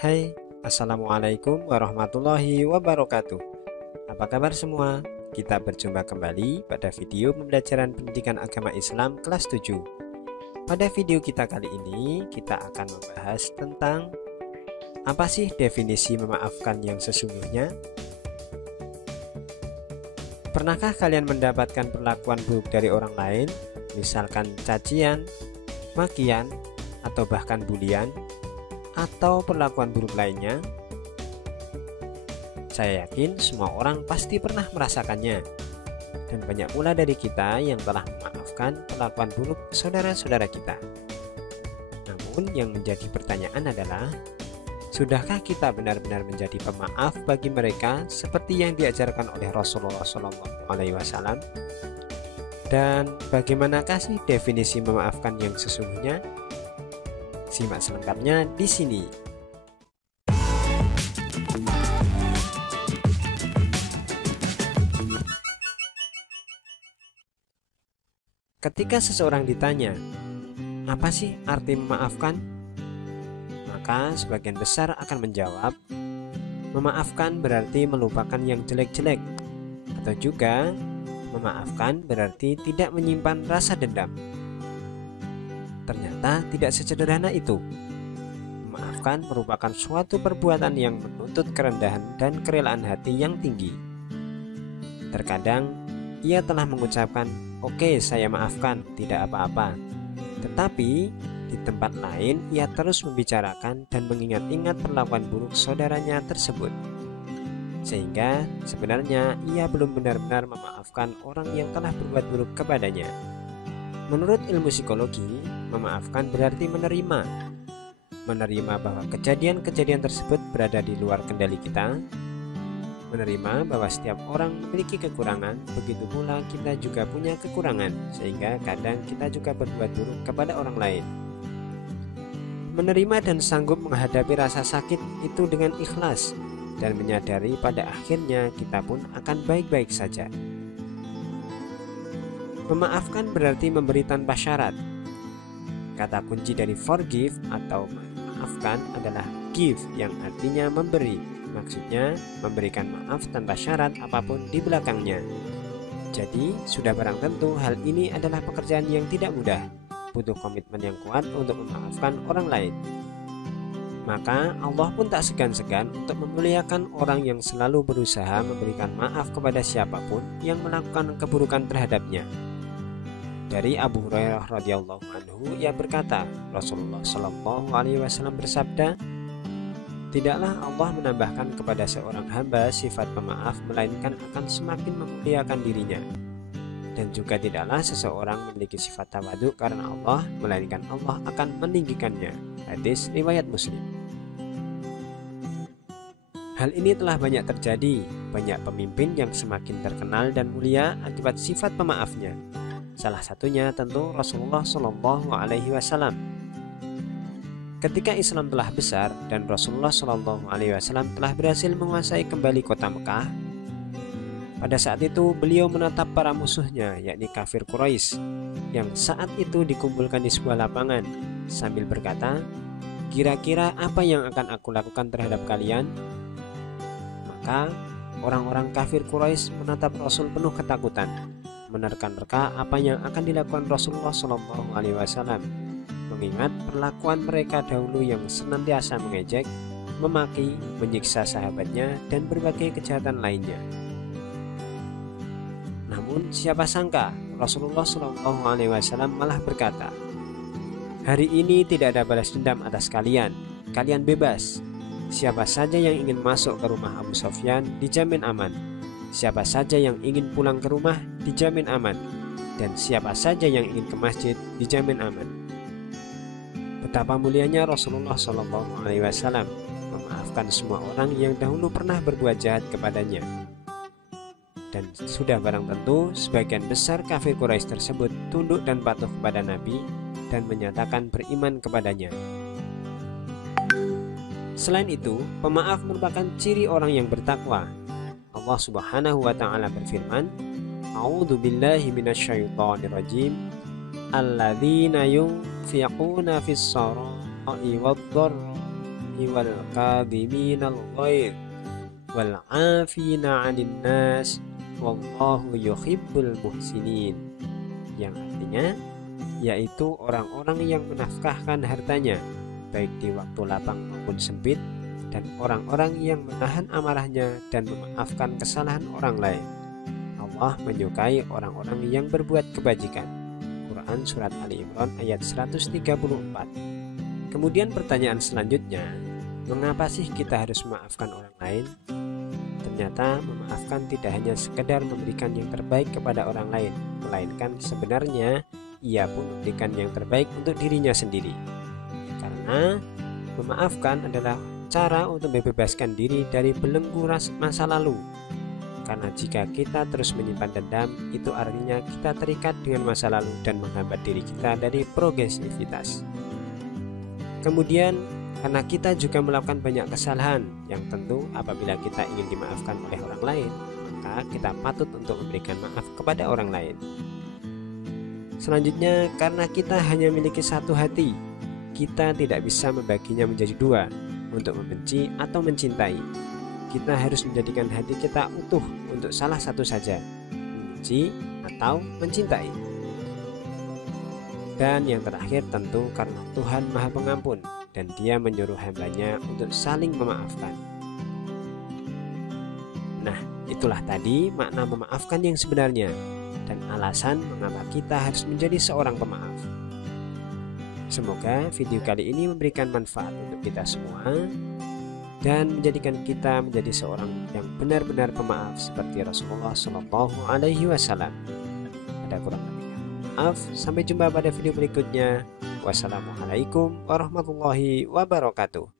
Hai, Assalamualaikum warahmatullahi wabarakatuh. Apa kabar semua? Kita berjumpa kembali pada video pembelajaran pendidikan agama Islam kelas 7. Pada video kita kali ini, kita akan membahas tentang apa sih definisi memaafkan yang sesungguhnya? Pernahkah kalian mendapatkan perlakuan buruk dari orang lain, misalkan cacian, makian, atau bahkan bulian, atau perlakuan buruk lainnya? Saya yakin semua orang pasti pernah merasakannya, dan banyak pula dari kita yang telah memaafkan perlakuan buruk saudara-saudara kita. Namun yang menjadi pertanyaan adalah, sudahkah kita benar-benar menjadi pemaaf bagi mereka seperti yang diajarkan oleh Rasulullah SAW? Dan bagaimanakah sih definisi memaafkan yang sesungguhnya? Simak selengkapnya di sini. Ketika seseorang ditanya, apa sih arti memaafkan? Maka sebagian besar akan menjawab, memaafkan berarti melupakan yang jelek-jelek, atau juga memaafkan berarti tidak menyimpan rasa dendam. Ternyata tidak sesederhana itu. Memaafkan merupakan suatu perbuatan yang menuntut kerendahan dan kerelaan hati yang tinggi. Terkadang ia telah mengucapkan, "Oke, saya maafkan, tidak apa-apa." Tetapi di tempat lain ia terus membicarakan dan mengingat-ingat perlakuan buruk saudaranya tersebut. Sehingga sebenarnya ia belum benar-benar memaafkan orang yang telah berbuat buruk kepadanya. Menurut ilmu psikologi, memaafkan berarti menerima bahwa kejadian-kejadian tersebut berada di luar kendali kita, menerima bahwa setiap orang memiliki kekurangan, begitu pula kita juga punya kekurangan, sehingga kadang kita juga berbuat buruk kepada orang lain. Menerima dan sanggup menghadapi rasa sakit itu dengan ikhlas, dan menyadari pada akhirnya kita pun akan baik-baik saja. Memaafkan berarti memberi tanpa syarat. Kata kunci dari forgive atau memaafkan adalah give, yang artinya memberi. Maksudnya memberikan maaf tanpa syarat apapun di belakangnya. Jadi sudah barang tentu hal ini adalah pekerjaan yang tidak mudah, butuh komitmen yang kuat untuk memaafkan orang lain. Maka Allah pun tak segan-segan untuk memuliakan orang yang selalu berusaha memberikan maaf kepada siapapun yang melakukan keburukan terhadapnya. Dari Abu Hurairah radhiyallahu anhu, ia berkata, Rasulullah Shallallahu alaihi wasallam bersabda, "Tidaklah Allah menambahkan kepada seorang hamba sifat pemaaf, melainkan akan semakin memuliakan dirinya. Dan juga tidaklah seseorang memiliki sifat tawadhu karena Allah, melainkan Allah akan meninggikannya." Hadis riwayat Muslim. Hal ini telah banyak terjadi, banyak pemimpin yang semakin terkenal dan mulia akibat sifat pemaafnya. Salah satunya tentu Rasulullah Shallallahu alaihi wasallam. Ketika Islam telah besar dan Rasulullah Shallallahu alaihi wasallam telah berhasil menguasai kembali kota Mekah, pada saat itu beliau menatap para musuhnya, yakni kafir Quraisy, yang saat itu dikumpulkan di sebuah lapangan, sambil berkata, "Kira-kira apa yang akan aku lakukan terhadap kalian?" Maka orang-orang kafir Quraisy menatap Rasul penuh ketakutan, menerka-nerka apa yang akan dilakukan Rasulullah SAW, mengingat perlakuan mereka dahulu yang senantiasa mengejek, memaki, menyiksa sahabatnya, dan berbagai kejahatan lainnya. Namun siapa sangka Rasulullah SAW malah berkata, "Hari ini tidak ada balas dendam atas kalian, kalian bebas. Siapa saja yang ingin masuk ke rumah Abu Sufyan dijamin aman. Siapa saja yang ingin pulang ke rumah dijamin aman, dan siapa saja yang ingin ke masjid dijamin aman." Betapa mulianya Rasulullah SAW memaafkan semua orang yang dahulu pernah berbuat jahat kepadanya. Dan sudah barang tentu sebagian besar kafir Quraisy tersebut tunduk dan patuh kepada Nabi dan menyatakan beriman kepadanya. Selain itu, pemaaf merupakan ciri orang yang bertakwa. Allah Subhanahu wa taala berfirman, "A'udzu billahi minasyaitonir rajim. Alladzina yunfiquna fis-sarai wad-dharra wal kadhiminal ghaidh wal 'afina 'anil nas wallahu yuhibbul muhsinin, yang artinya yaitu orang-orang yang menafkahkan hartanya baik di waktu lapang maupun sempit, dan orang-orang yang menahan amarahnya dan memaafkan kesalahan orang lain. Allah menyukai orang-orang yang berbuat kebajikan. Quran Surat Ali Imran ayat 134. Kemudian pertanyaan selanjutnya, mengapa sih kita harus memaafkan orang lain? Ternyata memaafkan tidak hanya sekedar memberikan yang terbaik kepada orang lain, melainkan sebenarnya ia pun memberikan yang terbaik untuk dirinya sendiri. Karena memaafkan adalah cara untuk membebaskan diri dari belenggu masa lalu. Karena jika kita terus menyimpan dendam, itu artinya kita terikat dengan masa lalu dan menghambat diri kita dari progresivitas. Kemudian, karena kita juga melakukan banyak kesalahan yang tentu apabila kita ingin dimaafkan oleh orang lain, maka kita patut untuk memberikan maaf kepada orang lain. Selanjutnya, karena kita hanya memiliki satu hati, kita tidak bisa membaginya menjadi dua untuk membenci atau mencintai. Kita harus menjadikan hati kita utuh untuk salah satu saja, membenci atau mencintai. Dan yang terakhir tentu karena Tuhan Maha Pengampun dan Dia menyuruh hambanya untuk saling memaafkan. Nah, itulah tadi makna memaafkan yang sebenarnya dan alasan mengapa kita harus menjadi seorang pemaaf. Semoga video kali ini memberikan manfaat untuk kita semua dan menjadikan kita menjadi seorang yang benar-benar pemaaf seperti Rasulullah Shallallahu Alaihi Wasallam. Ada kurang lebihnya, maaf. Sampai jumpa pada video berikutnya. Wassalamualaikum warahmatullahi wabarakatuh.